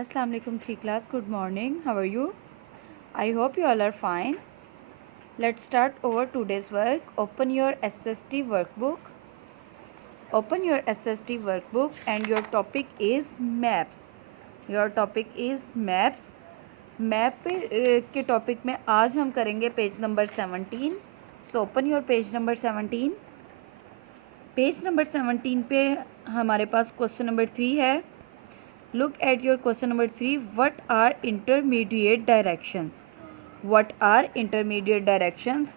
Assalamu alaikum 3 class. Good morning. How are you? I hope you all are fine. Let's start over today's work. Open your SST workbook. Open your SST workbook and your topic is maps. Your topic is maps. Map के topic में आज हम करेंगे page number 17. So open your page number 17. Page number 17 पे हमारे पास question number 3 है. Look at your question number 3. What are intermediate directions? What are intermediate directions?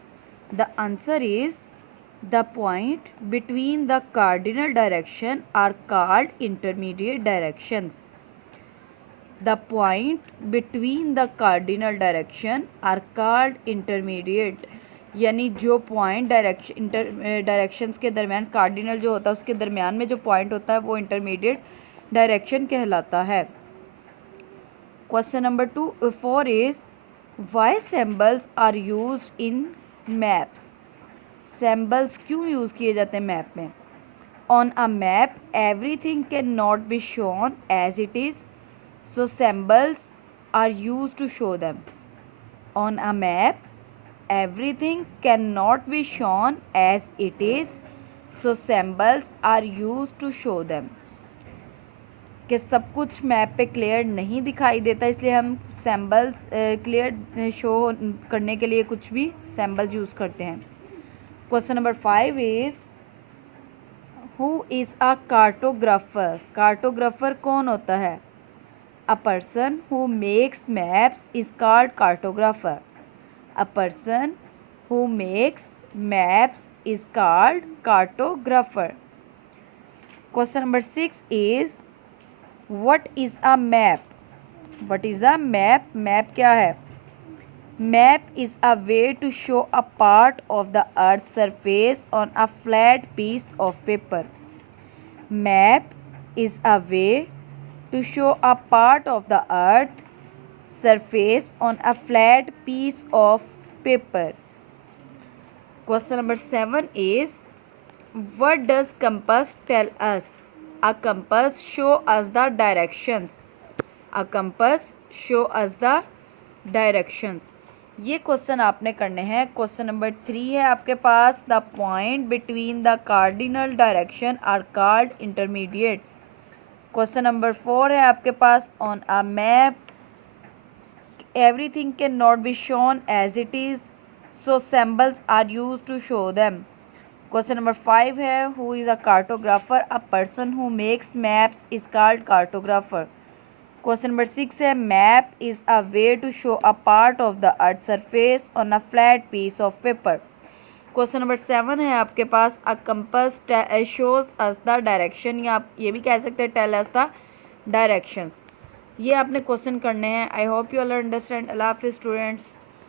The answer is the point between the cardinal direction are called intermediate directions. The point between the cardinal direction are called intermediate. यानी जो point directions के दरमियान cardinal जो होता है उसके दरमियान में जो पॉइंट होता है वो इंटरमीडिएट डायरेक्शन कहलाता है. Question number 4 is why symbols are used in maps. Symbols क्यों यूज़ किए जाते हैं मैप में. On a map everything can not be shown as it is, so symbols are use to show them. On a map everything cannot be shown as it is, so symbols are used to show them. कि सब कुछ map पे clear नहीं दिखाई देता इसलिए हम symbols clear show करने के लिए कुछ भी सिंबल्स यूज़ करते हैं. Question number 5 is who is a cartographer. Cartographer कौन होता है. A person who makes maps is called cartographer. A person who makes maps is called cartographer. Question number 6 is what is a map. What is a map? Map क्या है. Map is a way to show a part of the earth's surface on a flat piece of paper. Map is a way to show a part of the earth surface on a flat piece of paper. Question number 7 is what does compass tell us. A compass show us the directions. A compass show us the directions. ये question आपने करने हैं. Question number 3 है आपके पास the point between the cardinal direction are called intermediate. Question number 4 है आपके पास on a map everything cannot be shown as it is, so symbols are used to show them. Question number 5 है who is a cartographer. A person who makes maps is called cartographer. Question number 6 है map is a way to show a part of the earth's surface on a flat piece of paper. Question number 7 है आपके पास a compass shows us the direction, या आप ये भी कह सकते हैं tell us the directions. ये आपने क्वेश्चन करने हैं. I hope you all understand. अल्लाह हाफिज़ स्टूडेंट्स.